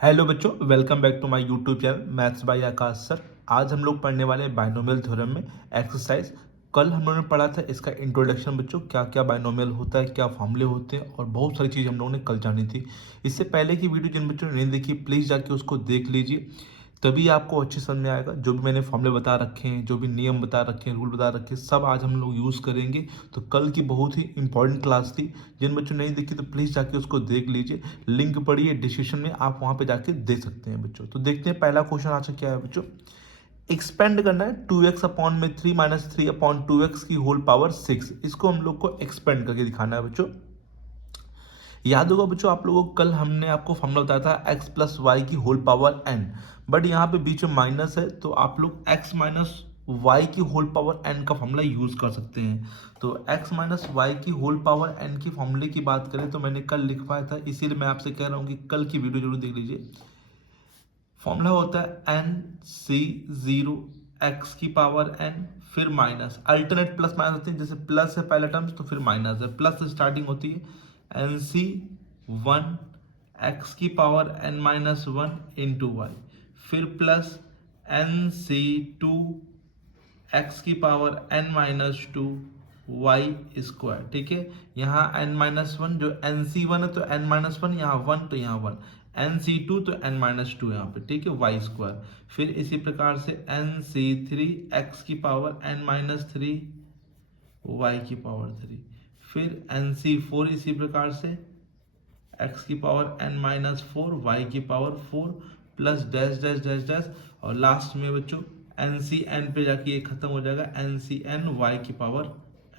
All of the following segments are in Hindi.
हेलो बच्चों, welcome back to my YouTube channel maths by Aakash sir. आज हम लोग पढ़ने वाले हैं बाइनोमियल थ्योरम में एक्सरसाइज। कल हम लोगों ने पढ़ा था इसका इंट्रोडक्शन बच्चों, क्या क्या बाइनोमियल होता है, क्या फॉर्मूले होते हैं और बहुत सारी चीज़ हम लोगों ने कल जानी थी। इससे पहले की वीडियो जिन बच्चों ने नहीं देखी प्लीज़ जाके उसको देख लीजिए, तभी आपको अच्छे समझ में आएगा। जो भी मैंने फॉर्मूले बता रखे हैं, जो भी नियम बता रखे हैं, रूल बता रखे हैं, सब आज हम लोग यूज़ करेंगे। तो कल की बहुत ही इंपॉर्टेंट क्लास थी। जिन बच्चों ने नहीं देखी तो प्लीज़ जाके उसको देख लीजिए। लिंक पड़ी है डिस्क्रिप्शन में, आप वहाँ पे जाके देख सकते हैं बच्चों। तो देखते हैं पहला क्वेश्चन आज क्या है बच्चों। एक्सपेंड करना है 2x अपॉन में 3 माइनस 3 अपॉन 2x की होल पावर 6। इसको हम लोग को एक्सपेंड करके दिखाना है बच्चों। याद होगा बच्चों आप लोगों को कल हमने आपको फॉर्मूला बताया था x प्लस वाई की होल पावर n, बट यहाँ पे बीच में माइनस है तो आप लोग x माइनस वाई की होल पावर n का फॉर्मूला यूज कर सकते हैं। तो x माइनस वाई की होल पावर n की फॉर्मूले की बात करें तो मैंने कल लिख पाया था, इसीलिए मैं आपसे कह रहा हूँ कि कल की वीडियो जरूर देख लीजिए। फॉर्मूला होता है n c जीरो x की पावर n, फिर माइनस अल्टरनेट प्लस माइनस होती है, जैसे प्लस है पहला टर्म्स तो फिर माइनस है, प्लस से स्टार्टिंग होती है एन सी वन एक्स की power n minus one into y, फिर plus n C two x की power n minus two y square. ठीक है, यहाँ n माइनस वन जो एन सी वन है तो n माइनस वन, यहाँ वन तो यहाँ वन, एन सी टू तो n माइनस टू यहाँ पे। ठीक है, वाई स्क्वायर। फिर इसी प्रकार से एन सी थ्री एक्स की power n minus three y की पावर थ्री, फिर एन सी फोर इसी प्रकार से x की power n minus four y की power four plus dash dash dash dash, और लास्ट में बच्चों एन सी एन पे जाके ये खत्म हो जाएगा एन सी एन वाई की पावर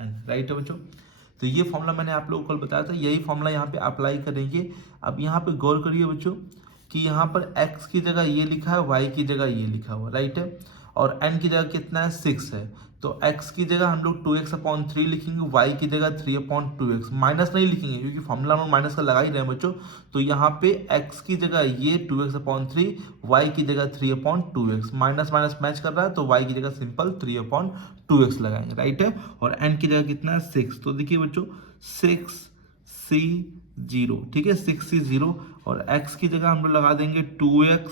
n। राइट है बच्चों। तो ये फॉर्मूला मैंने आप लोगों को कल बताया था, यही फॉर्मूला यहाँ पे अप्लाई करेंगे। अब यहाँ पे गौर करिए बच्चों कि यहाँ पर x की जगह ये लिखा है, y की जगह ये लिखा हुआ, राइट है, और n की जगह कितना है 6 है। तो x की जगह हम लोग 2x अपॉन 3 लिखेंगे, y की जगह 3 अपॉन 2x, माइनस नहीं लिखेंगे क्योंकि फॉर्मूला में माइनस का लगा ही रहे हैं बच्चों। तो यहाँ पे x की जगह ये 2x अपॉन 3, y की जगह 3 upon 2x, minus minus match कर रहा है तो y की जगह सिंपल 3 अपॉन 2x लगाएंगे, राइट है। और n की जगह कितना है 6, तो देखिए बच्चों 6c जीरो, ठीक है 6c जीरो, और x की जगह हम लोग लगा देंगे 2x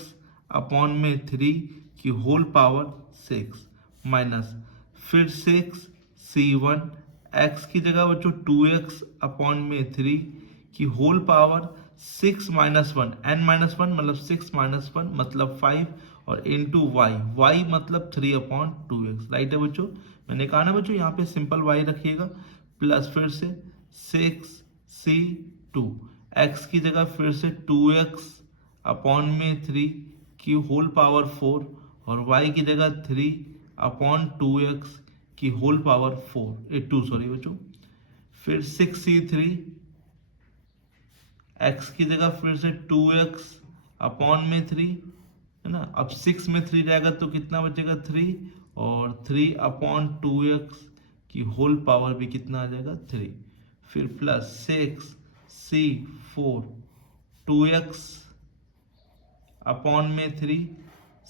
अपॉन में 3 की होल पावर 6 माइनस फिर 6c1 x की जगह बच्चों 2x अपॉन में 3 की whole power 6 minus one, n minus one मतलब 6 माइनस वन मतलब 5, और इंटू y मतलब 3 अपॉन 2x। राइट है बच्चों, मैंने कहा ना बच्चों यहाँ पे सिंपल y रखिएगा, प्लस फिर से 6c2 x की जगह फिर से 2x अपॉन में 3 की होल पावर 4, और y की जगह 3 अपॉन 2x की होल पावर 2 सॉरी बच्चों, फिर 6c3 x की जगह फिर से 2x अपॉन में 3 है ना। अब 6 में 3 जाएगा तो कितना बचेगा 3, और 3 अपॉन 2x की होल पावर भी कितना आ जाएगा 3, फिर प्लस 6c4 2x अपॉन में 3,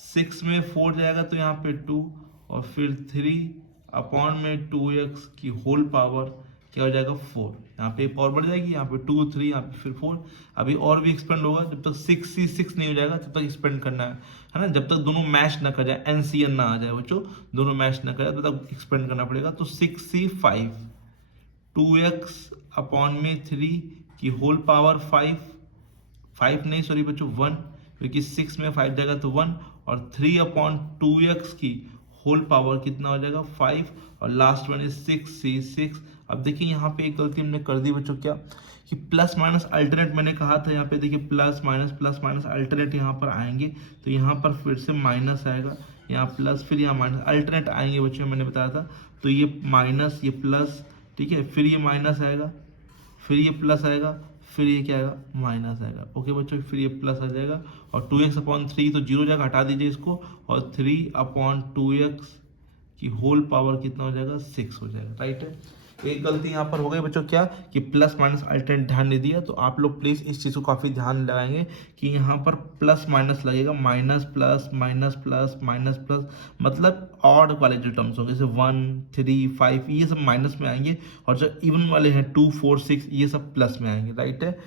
6 में 4 जाएगा तो यहाँ पे 2, और फिर 3 अपॉन में 2x की होल पावर क्या हो जाएगा 4, यहाँ पे पावर बढ़ जाएगी, यहाँ पे 2 3 यहाँ पे फिर 4। अभी और भी एक्सपेंड होगा, जब तक 6c6 नहीं हो जाएगा तब तक एक्सपेंड करना है ना, जब तक दोनों मैच ना कर जाए, एनसीएन ना आ जाए बच्चों, दोनों मैच ना कर जाए तब तक एक्सपेंड करना पड़ेगा। तो 6c5 2x अपॉन में 3 की होल पावर 5 नहीं सॉरी बच्चों 1, क्योंकि 6 में 5 जाएगा तो 1, और 3 अपॉन 2x की होल पावर कितना हो जाएगा 5, और लास्ट वन इज 6c6। अब देखिए यहाँ पे एक गलती हमने कर दी बच्चों, क्या कि प्लस माइनस अल्टरनेट मैंने कहा था, यहाँ पे देखिए प्लस माइनस अल्टरनेट यहाँ पर आएंगे तो यहाँ पर फिर से माइनस आएगा, यहाँ प्लस फिर यहाँ माइनस अल्टरनेट आएंगे बच्चों, मैंने बताया था। तो ये माइनस ये प्लस, ठीक है, फिर ये माइनस आएगा, फिर ये प्लस आएगा, फिर ये क्या आएगा माइनस आएगा। ओके बच्चों, फिर ये प्लस आ जाएगा, और 2x अपॉन 3 तो जीरो जाएगा, हटा दीजिए इसको, और 3 अपॉन 2x की होल पावर कितना हो जाएगा 6 हो जाएगा। राइट है, एक गलती यहाँ पर हो गई बच्चों, क्या कि प्लस माइनस अल्टरनेट ध्यान नहीं दिया। तो आप लोग प्लीज इस चीज को काफी ध्यान लगाएंगे कि यहाँ पर प्लस माइनस लगेगा, minus plus minus plus minus plus, मतलब ऑड वाले जो टर्म्स होंगे जैसे 1 3 5 ये सब माइनस में आएंगे, और जो इवन वाले हैं 2 4 6 ये सब प्लस में आएंगे। राइट है,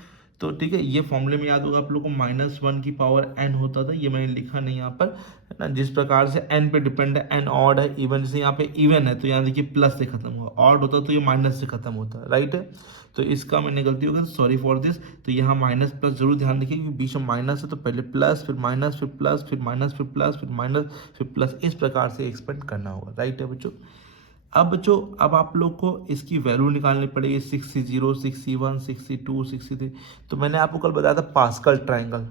तो ठीक है, ये फॉर्मूले में याद होगा आप लोग को -1 की पावर n होता था, ये मैंने लिखा नहीं यहाँ पर, है ना। जिस प्रकार से n पे डिपेंड है, n ऑड है, इवन जैसे यहाँ पे इवन है तो यहाँ देखिए प्लस से खत्म हुआ, ऑड होता तो ये माइनस से खत्म होता, राइट है। तो इसका मैंने गलती हो गई, सॉरी फॉर दिस। तो यहाँ माइनस प्लस जरूर ध्यान रखिए क्योंकि बीच में माइनस है, तो पहले प्लस फिर माइनस फिर प्लस फिर माइनस फिर प्लस फिर माइनस फिर प्लस, इस प्रकार से एक्सपेंड करना होगा, राइट है बच्चों। अब बच्चों अब आप लोग को इसकी वैल्यू निकालनी पड़ेगी, 60, 61, 62, 63। तो मैंने आपको कल बताया था पास्कल ट्रायंगल,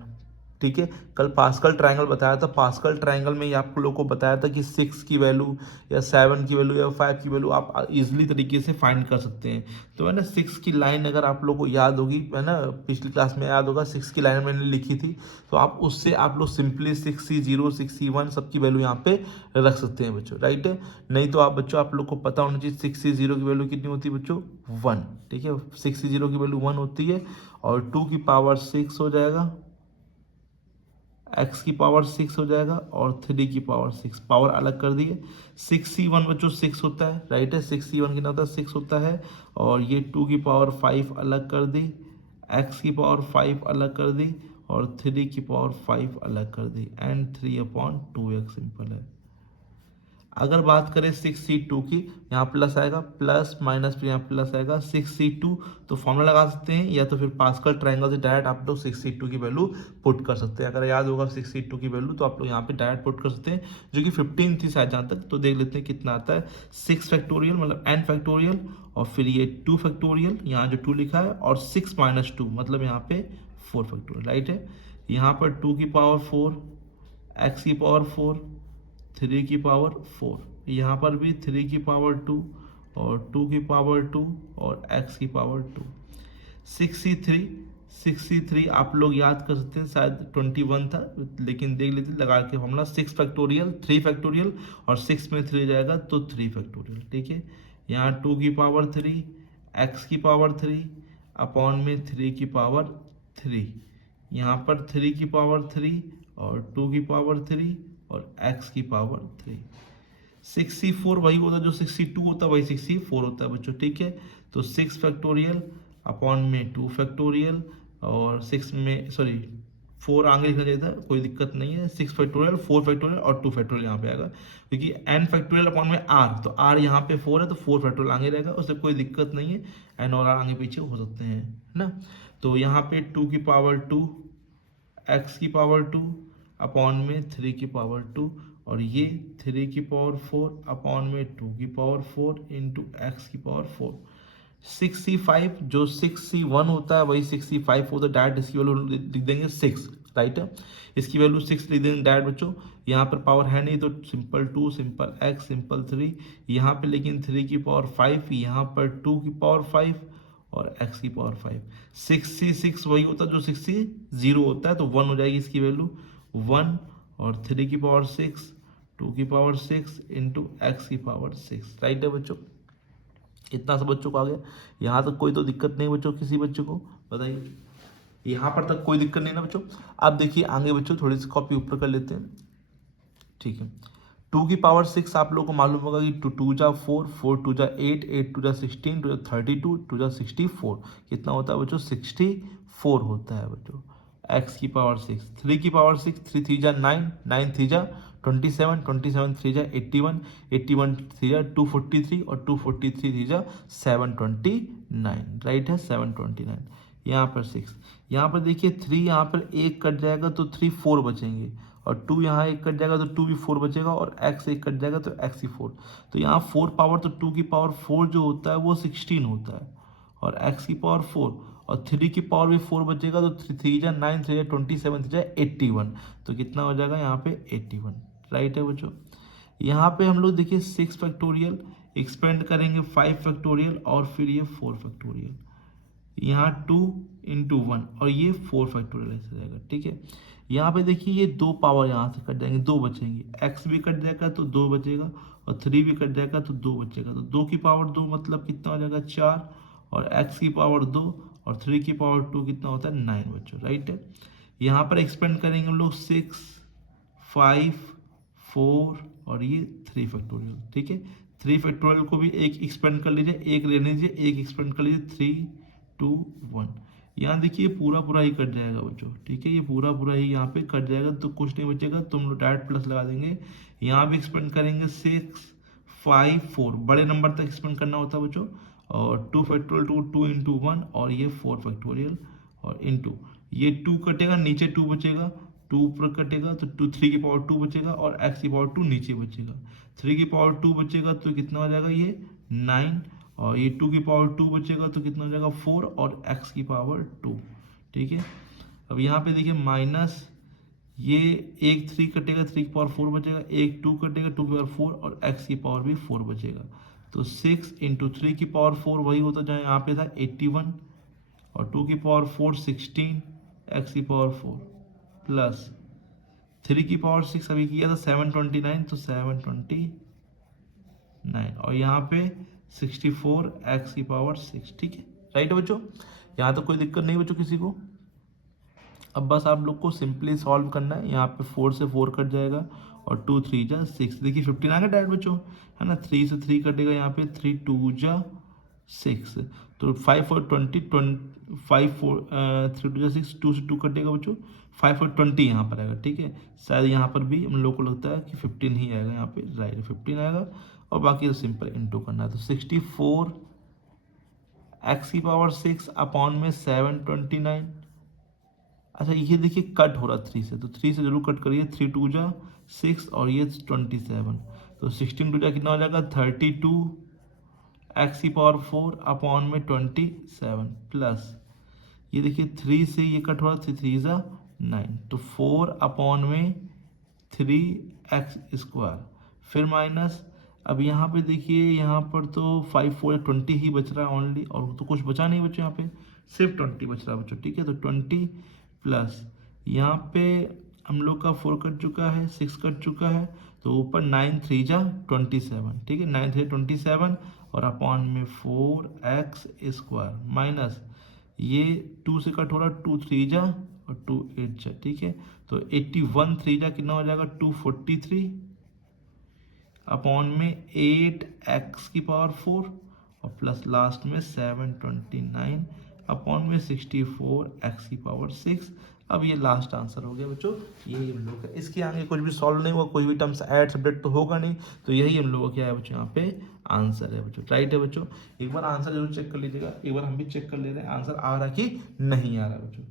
ठीक है, कल पास्कल ट्रायंगल बताया था। पास्कल ट्रायंगल में ये आप लोग को बताया था कि 6 की वैल्यू या 7 की वैल्यू या 5 की वैल्यू आप इजीली तरीके से फाइंड कर सकते हैं। तो है ना 6 की लाइन अगर आप लोग को याद होगी, है ना, पिछली क्लास में याद होगा, 6 की लाइन मैंने लिखी थी, तो आप उससे आप लोग सिंपली 60, 61 सबकी वैल्यू यहाँ पे रख सकते हैं बच्चों, राइट है। नहीं तो आप बच्चों आप लोग को पता होना चाहिए 60 की वैल्यू कितनी होती है बच्चों, 1, ठीक है, 60 की वैल्यू 1 होती है। और 2 की पावर 6 हो जाएगा, x की पावर 6 हो जाएगा, और 3 की पावर 6, पावर अलग कर दिए। 6c1 बच्चों 6 होता है, राइट है, 6c1 कितना होता है, 6 होता है। और ये 2 की पावर 5 अलग कर दी, x की पावर 5 अलग कर दी, और 3 की पावर 5 अलग कर दी, एंड 3/2x सिंपल है। अगर बात करें 6c2 की, यहाँ प्लस आएगा, प्लस माइनस फिर यहाँ प्लस आएगा, 6c2, तो फॉर्मूला लगा सकते हैं या तो फिर पास्कल ट्रायंगल से डायरेक्ट आप लोग 6c2 की वैल्यू पुट कर सकते हैं। अगर याद होगा 6c2 की वैल्यू तो आप लोग यहाँ पे डायरेक्ट पुट कर सकते हैं, जो कि 15 थी शायद जहाँ तक। तो देख लेते हैं कितना आता है, 6 फैक्टोरियल मतलब n फैक्टोरियल, और फिर ये 2 फैक्टोरियल, यहाँ जो 2 लिखा है, और 6 - 2 मतलब यहाँ पे 4 फैक्टोरियल, राइट है। यहाँ पर 2 की पावर 4, x की पावर 4, 3 की पावर 4, यहाँ पर भी 3 की पावर 2 और 2 की पावर 2 और x की पावर 2। 63 आप लोग याद कर सकते हैं, शायद 21 था, लेकिन देख लेते लगा के फॉर्मूला, 6 फैक्टोरियल 3 फैक्टोरियल, और 6 में 3 जाएगा तो 3 फैक्टोरियल, ठीक है। यहाँ 2 की पावर 3, x की पावर 3 अपॉन में 3 की पावर 3, यहाँ पर 3 की पावर 3 और 2 की पावर 3 और x की पावर 3। 64 वही होता है जो 62 होता है, वही 64 होता है बच्चों, ठीक है। तो 6 फैक्टोरियल अपॉन में 2 फैक्टोरियल, और 6 में सॉरी 4 आगे लिखना चाहिए था, कोई दिक्कत नहीं है। 6 फैक्टोरियल 4 फैक्टोरियल और 2 फैक्टोरियल यहाँ पे आएगा, क्योंकि n फैक्टोरियल अपॉन में r, तो r यहाँ पे 4 है तो 4 फैक्टोरियल आगे रहेगा, उससे कोई दिक्कत नहीं है, n और r आगे पीछे हो सकते हैं, है ना। तो यहाँ पे 2 की पावर 2, x की पावर 2 अपॉन में 3 की पावर 2, और ये 3 की पावर 4 अपॉन में 2 की पावर 4 इंटू एक्स की पावर 4। 65 जो 6c1 होता है वही 65 होता है, डायरेक्ट इसकी वैल्यू लिख देंगे 6, राइट है। इसकी वैल्यू 6 लिख देंगे डायरेक्ट बच्चों। यहाँ पर पावर है नहीं तो सिंपल 2, सिंपल x, सिंपल 3, यहाँ पे लेकिन 3 की पावर 5, यहाँ पर 2 की पावर 5 और x की पावर 5। 66 वही होता है जो 60 होता है, तो 1 हो जाएगी इसकी वैल्यू 1, और 3 की पावर 6, 2 की पावर 6 इंटू एक्स की पावर 6, राइट है बच्चों। इतना सब बच्चों को आ गया, यहाँ तक कोई तो दिक्कत नहीं बच्चों, किसी बच्चों को बताइए, यहाँ पर तक कोई दिक्कत नहीं ना बच्चों। अब देखिए आगे बच्चों थोड़ी सी कॉपी ऊपर कर लेते हैं, ठीक है। 2 की पावर 6 आप लोगों को मालूम होगा कि 2 जा 4, 4 2 जा 8, 8 2 जा 16, 2 जा 32, 2 जा 64, कितना होता है बच्चों, 64 होता है बच्चों। x की पावर 6, 3 की पावर 6, 3 3 जा 9, 9 3 जा 27, 27 3 जा 81, 81 3 जा 243, और 243 3 जा 729, राइट है, 729। यहाँ पर 6, यहाँ पर देखिए 3 यहाँ पर एक कट जाएगा तो 3 4 बचेंगे, और 2 यहाँ एक कट जाएगा तो 2 भी 4 बचेगा, और x एक कट जाएगा तो x ही 4। तो यहाँ 4 पावर, तो 2 की पावर 4 जो होता है वो 16 होता है, और x की पावर 4, और 3 की पावर भी 4 बचेगा, तो 3 जा 9, 3 जा 27, 3 जा 81, तो कितना हो जाएगा यहाँ पे 81, राइट है बच्चों। यहाँ पे हम लोग देखिए 6 फैक्टोरियल एक्सपेंड करेंगे 5 फैक्टोरियल, और फिर ये 4 फैक्टोरियल, यहाँ 2 इंटू 1, और ये 4 फैक्टोरियल ऐसे जाएगा, ठीक है। यहाँ पे देखिए ये 2 पावर यहाँ से कट जाएंगे, 2 बचेंगे, x भी कट जाएगा तो 2 बचेगा, और 3 भी कट जाएगा तो 2 बचेगा, तो 2 की पावर 2 मतलब कितना हो जाएगा 4, और x की पावर 2 और 3 की पावर 2 कितना होता है 9 बच्चों, राइट है। यहाँ पर एक्सपेंड करेंगे हम लोग 6, 5, 4 और ये 3 फैक्टोरियल, ठीक है। 3 फैक्टोरियल को भी एक एक्सपेंड कर लीजिए, एक रहने दीजिए, एक एक्सपेंड कर लीजिए, 3 2 1। यहाँ देखिए पूरा पूरा ही कट जाएगा बच्चों, ठीक है, ये पूरा पूरा ही यहाँ पे कट जाएगा तो कुछ नहीं बचेगा, तो हम लोग डायरेक्ट प्लस लगा देंगे। यहाँ भी एक्सपेंड करेंगे 6 5 4, बड़े नंबर तक एक्सपेंड करना होता है बच्चों, और 2 फैक्टोरियल 2 इंटू 1, और ये 4 फैक्टोरियल और इंटू ये 2 कटेगा, नीचे 2 बचेगा, 2 ऊपर कटेगा तो 3 की पावर 2 बचेगा, और x की पावर 2 नीचे बचेगा। 3 की पावर 2 बचेगा तो कितना हो जाएगा ये 9, और ये 2 की पावर 2 बचेगा तो कितना हो जाएगा 4, और x की पावर 2, ठीक है। अब यहाँ पे देखिए माइनस ये एक 3 कटेगा, 3 की पावर 4 बचेगा, एक 2 कटेगा, 2 की पावर 4, और x की पावर भी 4 बचेगा। तो 6 इंटू 3 की पावर 4 वही होता जो यहाँ पे था 81, और 2 की पावर 4 16, x की पावर 4 प्लस 3 की पावर 6 अभी किया था 729, तो 729, और यहाँ पे 64 x की पावर 6, ठीक है, राइट है बच्चों। यहाँ तो कोई दिक्कत नहीं बच्चों किसी को। अब बस आप लोग को सिंपली सॉल्व करना है। यहाँ पे 4 से 4 कट जाएगा, और 2 3 जा 6, देखिए 15 आ गया डायरेक्ट बच्चों, है ना। 3 से 3 कटेगा, यहाँ पे 3 2 जा 6, तो 5 और 20 5 4 3 2 जा 6, 2 से 2 कटेगा बच्चों, 5 और 20 यहाँ पर आएगा, ठीक है। शायद यहाँ पर भी हम लोग को लगता है कि 15 ही आएगा यहाँ पे, राइट 15 आएगा, और बाकी तो सिंपल इंटू करना है। तो 64 x की पावर 6 अपॉन में 729। अच्छा ये देखिए कट हो रहा 3 से, तो 3 से जरूर कट करिए, 3 2 जा 6, और ये 27, तो 16 2 जा कितना हो जाएगा 32 x की पावर 4 अपॉन में 27, प्लस ये देखिए 3 से ये कट हो रहा 3 जा 9, तो 4 अपॉन में 3x स्क्वायर, फिर माइनस। अब यहाँ पे देखिए यहाँ पर तो 5 4 20 ही बच रहा है ओनली, और तो कुछ बचा नहीं बच्चों, यहाँ पे सिर्फ 20 बच रहा है बच्चों, ठीक है। तो 20 प्लस यहाँ पे हम लोग का 4 कट चुका है, 6 कट चुका है, तो ऊपर 9 3 जा 27, ठीक है, 9 3 27, और अपॉन में 4x स्क्वायर, माइनस ये 2 से कट हो रहा 2 3 जा, और 2 8 जा, ठीक है। तो 81 3 जा कितना हो जाएगा 243, अपॉन में 8x की पावर 4, और प्लस लास्ट में 729 अपॉन में 64x की पावर 6। अब ये लास्ट आंसर हो गया बच्चों, यही हम लोग का। इसके आगे कुछ भी सॉल्व नहीं हुआ, कोई भी टर्म्स ऐड सब्जेक्ट तो होगा नहीं, तो यही हम लोगों का क्या है बच्चों, यहाँ पे आंसर है बच्चों, राइट है बच्चों। एक बार आंसर जरूर चेक कर लीजिएगा, एक बार हम भी चेक कर ले रहे हैं आंसर आ रहा कि नहीं आ रहा बच्चों।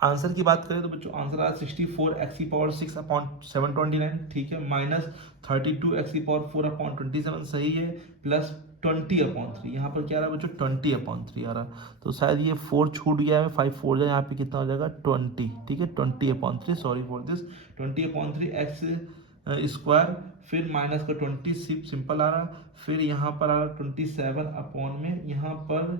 आंसर की बात करें तो बच्चों आंसर आ 64 x की पावर 6 अपॉन 729, ठीक है, माइनस 32 x की पावर 4 अपॉन 27 सही है, प्लस 20 अपॉन 3, यहाँ पर क्या आ रहा है बच्चों 20 अपॉन 3 आ रहा, तो शायद ये 4 छूट गया है, 5 4 जाए, यहाँ पे कितना हो जाएगा 20, ठीक है, 20 upon 3, sorry for this, 20 upon 3 x square, फिर माइनस का 20 सिंपल आ रहा, फिर यहाँ पर आ रहा 27 अपॉन में यहाँ पर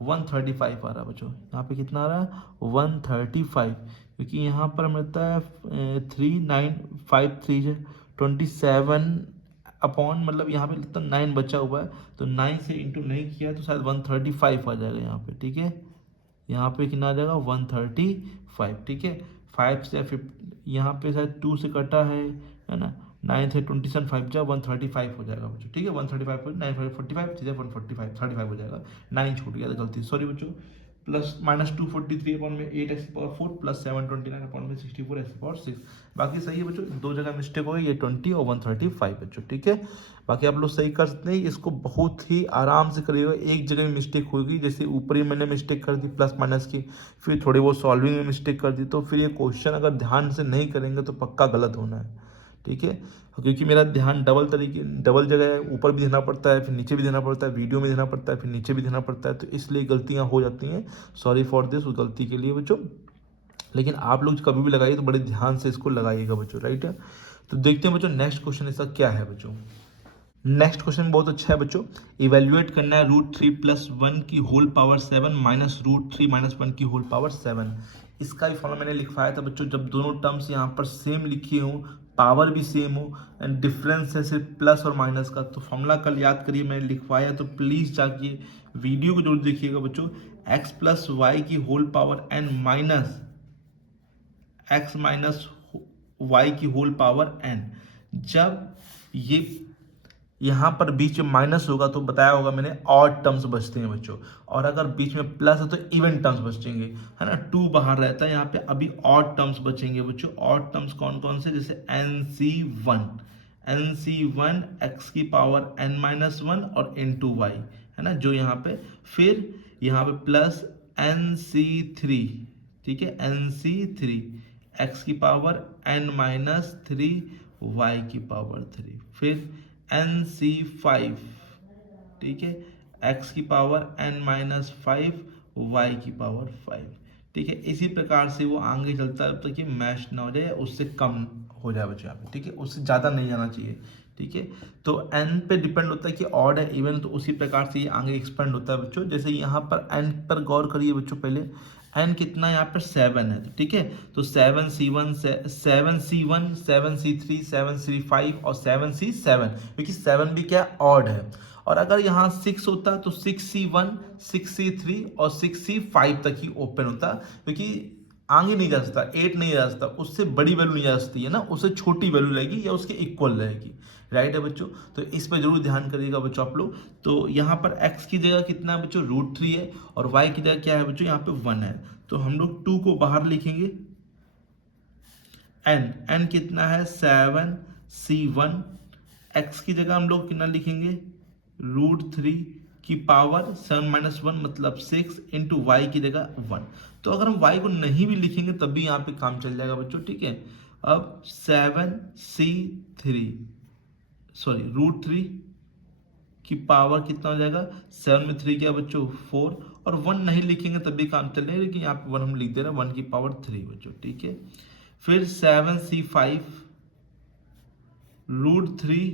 135 आ रहा बच्चों, यहाँ पे कितना आ रहा है 135, क्योंकि यहाँ पर मिलता है 3953 27 अपॉन, मतलब यहाँ पे लगता है 9 बचा हुआ है, तो 9 से इंटू नहीं किया तो शायद 135 आ जाएगा यहाँ पे, ठीक है। यहाँ पे कितना आ जाएगा 135, ठीक है। 5 से यहाँ पे शायद 2 से कटा है ना, 9 से 27 5 जा 135 हो जाएगा बच्चों, ठीक है, 135 9 45 सीधे 145 35 हो जाएगा, 9 छूट गया था गलती, सॉरी बच्चों। प्लस माइनस 243 अपॉन में 8x की पावर 4 प्लस 729 अपॉन में 64x की पावर 6, बाकी सही है बच्चों, दो जगह मिस्टेक हो गई, ये 20 और 135 बच्चों, ठीक है। बाकी आप लोग सही कर सकते हैं, इसको बहुत ही आराम से करिएगा, एक जगह में मिस्टेक होगी, जैसे ऊपर ही मैंने मिस्टेक कर दी प्लस माइनस की, फिर थोड़ी बहुत सॉल्विंग में मिस्टेक कर दी, तो फिर ये क्वेश्चन अगर ध्यान से नहीं करेंगे तो पक्का गलत होना है, ठीक है। क्योंकि मेरा ध्यान डबल जगह है, ऊपर भी देना पड़ता है, फिर नीचे भी देना पड़ता है, वीडियो में देना पड़ता है, फिर नीचे भी देना पड़ता है, तो इसलिए गलतियां हो जाती हैं, सॉरी फॉर दिस, उस गलती के लिए बच्चों। लेकिन आप लोग कभी भी लगाइए तो बड़े ध्यान से इसको लगाइएगा बच्चों, राइट है। तो देखते हैं बच्चों नेक्स्ट क्वेश्चन इसका क्या है बच्चों। नेक्स्ट क्वेश्चन बहुत अच्छा है बच्चों, इवेल्युएट करना है √3 + 1 की होल पावर 7 माइनस √3 - 1 की होल पावर 7। इसका भी फॉर्मूला मैंने लिखवाया था बच्चों, जब दोनों टर्म्स यहाँ पर सेम लिखी हूँ, पावर भी सेम हो, एंड डिफरेंस है सिर्फ प्लस और माइनस का, तो फॉर्मूला कल याद करिए मैंने लिखवाया, तो प्लीज़ जाके वीडियो को जरूर देखिएगा बच्चों। x + y की whole power n minus x - y की होल पावर n, जब ये यहाँ पर बीच में माइनस होगा तो बताया होगा मैंने ऑड टर्म्स बचते हैं बच्चों, और अगर बीच में प्लस है तो इवन टर्म्स बचेंगे, है ना। 2 बाहर रहता है, यहाँ पे अभी ऑड टर्म्स बचेंगे बच्चों। ऑड टर्म्स कौन कौन से, जैसे NC1 x की पावर n-1 और into y, है ना, जो यहाँ पे, फिर यहाँ पे प्लस NC3, ठीक है, NC3 x की पावर n-3 y की पावर 3, फिर NC5, ठीक है, x की पावर n-5 y की पावर 5, ठीक है। इसी प्रकार से वो आगे चलता है तब तक कि मैच ना हो जाए, उससे कम हो जाए बच्चों यहाँ पे, ठीक है, उससे ज़्यादा नहीं जाना चाहिए, ठीक है। तो n पे डिपेंड होता है कि ऑड है इवन, तो उसी प्रकार से ये आगे एक्सपेंड होता है बच्चों। जैसे यहाँ पर n पर गौर करिए बच्चों, पहले n कितना, यहाँ पर 7 है, ठीक है। तो 7C1 7C1 7C3 7C5 और 7C7, क्योंकि 7 भी क्या ऑड है। और अगर यहाँ 6 होता तो 6C1 6C3 और 6C5 तक ही ओपन होता, क्योंकि आगे नहीं जा सकता, 8 नहीं जा सकता, उससे बड़ी वैल्यू नहीं जा सकती है ना, उससे छोटी वैल्यू रहेगी या उसके इक्वल रहेगी, राइट है बच्चों। तो इस पर जरूर ध्यान करिएगा बच्चों आप लोग। तो यहाँ पर x की जगह कितना है बच्चों, √3 है, और y की जगह क्या है बच्चों, यहाँ पे 1 है। तो हम लोग 2 को बाहर लिखेंगे, n कितना है 7C1, x की जगह हम लोग कितना लिखेंगे, √3 की पावर 7-1 मतलब 6 इंटू वाई की जगह 1। तो अगर हम y को नहीं भी लिखेंगे तब भी यहाँ पे काम चल जाएगा बच्चों, ठीक है। अब 7C3 सॉरी √3 की पावर कितना हो जाएगा, 7 में 3 क्या बच्चों 4, और 1 नहीं लिखेंगे तब भी काम चल जाएगा, लेकिन यहाँ पे 1 हम लिख दे रहे हैं, 1 की पावर 3 बच्चों, ठीक है। फिर 7C5 √3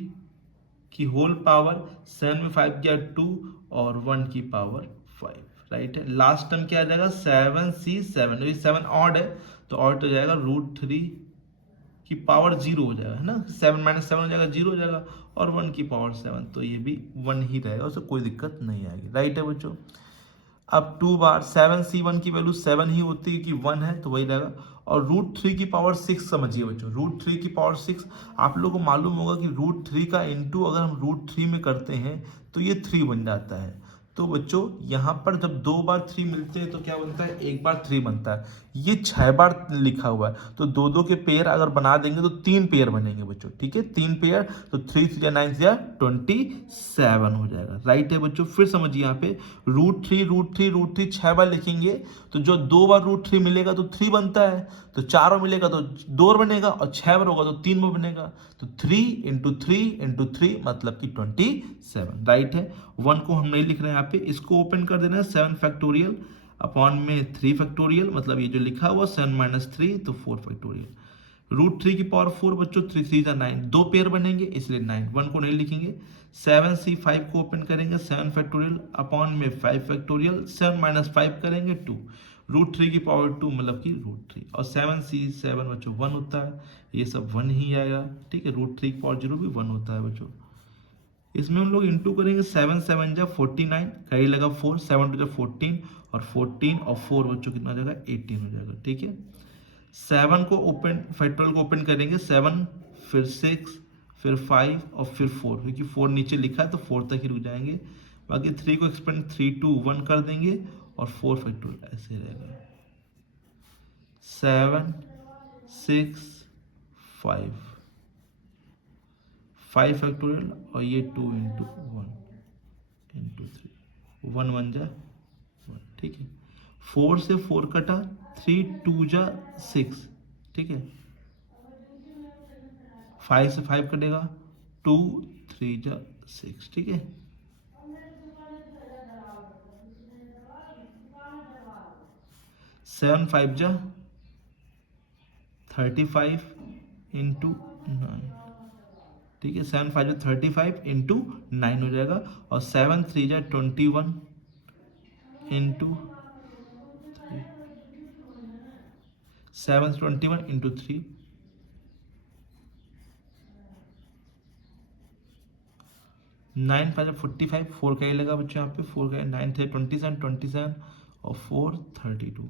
की होल पावर, 7 में 5 क्या 2 और 1 की पावर 5, राइट है। लास्ट टर्म क्या आ जाएगा 7C7, 7 ऑड है तो ऑड हो जाएगा √3 की पावर 0 हो जाएगा, है ना, 7-7 हो जाएगा 0 हो जाएगा, और 1 की पावर 7, तो ये भी 1 ही रहेगा, उससे कोई दिक्कत नहीं आएगी, राइट है बच्चों। अब 2 बार 7C1 की वैल्यू 7 ही होती है कि 1 है तो वही रहेगा, और √3 की पावर 6 समझिए बच्चों, √3 की पावर 6 आप लोगों को मालूम होगा कि √3 का इंटू अगर हम √3 में करते हैं तो ये 3 बन जाता है। तो बच्चों यहाँ पर जब 2 बार 3 मिलते हैं तो क्या बनता है, 1 बार 3 बनता है। ये 6 बार लिखा हुआ है तो 2-2 के पेयर अगर बना देंगे तो 3 पेयर बनेंगे बच्चों, ठीक है, 3 पेयर, तो 3 9 27 हो जाएगा, राइट है बच्चों। फिर समझिए यहाँ पे √3 6 बार लिखेंगे तो जो 2 बार √3 मिलेगा तो 3 बनता है, तो 4 बार मिलेगा तो 2 बार बनेगा, और 6 बार होगा तो 3 बार बनेगा, तो 3 मतलब कि 27, राइट है। 1 को हम नहीं लिख रहे हैं यहाँ पे, इसको ओपन कर देना है 7 फैक्टोरियल अपॉन में 3 फैक्टोरियल, मतलब ये जो लिखा हुआ 7-3 तो 4 फैक्टोरियल, √3 की पावर 4 बच्चों, 3 3 9, 2 पेयर बनेंगे इसलिए 9, 1 को नहीं लिखेंगे। 7C5 को ओपन करेंगे 7 फैक्टोरियल अपॉन में 5 फैक्टोरियल, 7-5 करेंगे 2, √3 की पावर 2 मतलब कि √3, और 7C7 बच्चों 1 होता है, ये सब 1 ही आएगा, ठीक है। √3 की पावर 0 भी 1 होता है बच्चों। इसमें हम लोग इंटू करेंगे, 7 7 जा 49, कहीं लगा 4, 7 2 जा 14, और 14 और 4 बच्चों कितना हो जाएगा 18 हो जाएगा, ठीक है। 7 को ओपन फैक्टोरियल को ओपन करेंगे, 7 फिर 6 फिर 5 और फिर 4, क्योंकि 4 नीचे लिखा है तो 4 तक ही रुक जाएंगे। बाकी 3 को एक्सपेंड 3 2 1 कर देंगे, और 4 फैक्टोरियल ऐसे रहेगा, 7 6 5 फैक्टोरियल, और ये 2 इंटू 1 इंटू 3, 1 1 जा 1, ठीक है। 4 से 4 कटा, 3 2 जा 6, ठीक है। 5 से 5 कटेगा, 2 3 जा 6, ठीक है। 7 5 जा 35 इंटू 9, ठीक है, 7 5 जा 35 इंटू 9 हो जाएगा, और 7 3 जा 21 इंटू 7 21 इंटू 3, 9 5 45, 4 का ही लगा बच्चों यहाँ पे, 4 का 9 थे 27 और 4 32,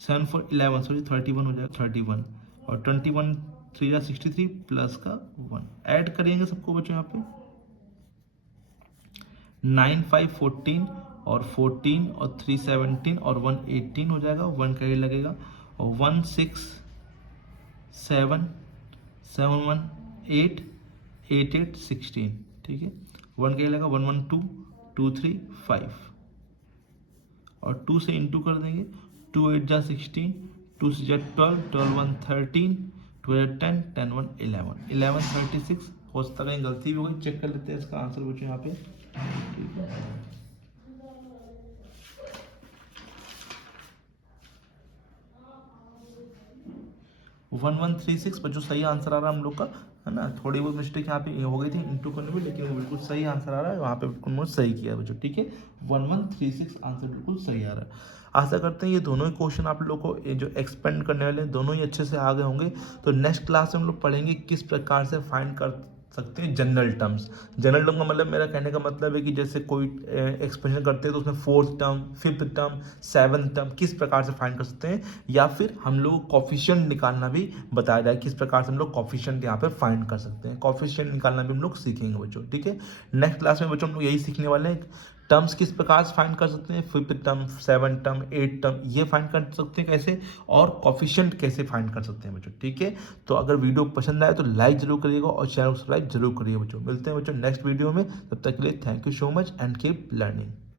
7 4 11 सॉरी 31 हो जाएगा 31, और 21 3 जा 63 प्लस का 1 ऐड करेंगे सबको बच्चों यहाँ पे, 9 5 14 और 14 और 3 17 और 1 18 हो जाएगा, 1 कैरी लगेगा, और 1 6 7 7 1 8 8 8 16, ठीक है। 1 कैरी लगेगा, 1 1 2 2 3 5, और 2 से इंटू कर देंगे, 2 8 जा 16, 2 6 जा 12, 12 1 13, 12 10, 10 1 11, 11 36। हो सकता है कहीं गलती भी होगी, चेक कर लेते हैं इसका आंसर बच्चों यहाँ पे, ठीक है। 1136 बच्चों सही आंसर आ रहा है हम लोग का, है ना। थोड़ी बहुत मिस्टेक यहाँ पे हो गई थी इंटू करने में, लेकिन वो बिल्कुल सही आंसर आ रहा है, वहाँ पे बिल्कुल मुझे सही किया है बच्चों, ठीक है। 1136 आंसर बिल्कुल सही आ रहा है। आशा करते हैं ये दोनों ही क्वेश्चन आप लोगों को ये जो एक्सपेंड करने वाले हैं दोनों ही अच्छे से आ गए होंगे। तो नेक्स्ट क्लास में हम लोग पढ़ेंगे किस प्रकार से फाइंड कर सकते हैं जनरल टर्म्स। जनरल टर्म का मतलब, मेरा कहने का मतलब है कि जैसे कोई एक्सप्रेशन करते हैं तो उसमें fourth term, fifth term, seventh term किस प्रकार से फाइंड कर सकते हैं, या फिर हम लोग कॉफिशिएंट निकालना भी बताया जाए, किस प्रकार से हम लोग कॉफिशिएंट यहाँ पे फाइंड कर सकते हैं। कॉफिशिएंट निकालना भी हम लोग सीखेंगे बच्चों, ठीक है। नेक्स्ट क्लास में बच्चों हम लोग यही सीखने वाले हैं, टर्म्स किस प्रकार से फाइंड कर सकते हैं, fifth term, seven term, eight term ये फाइंड कर सकते हैं कैसे, और कॉफिशिएंट कैसे फाइंड कर सकते हैं बच्चों, ठीक है। तो अगर वीडियो पसंद आए तो लाइक जरूर करिएगा और चैनल को सब्सक्राइब जरूर करिएगा बच्चों। मिलते हैं बच्चों नेक्स्ट वीडियो में, तब तक के लिए thank you so much and keep learning.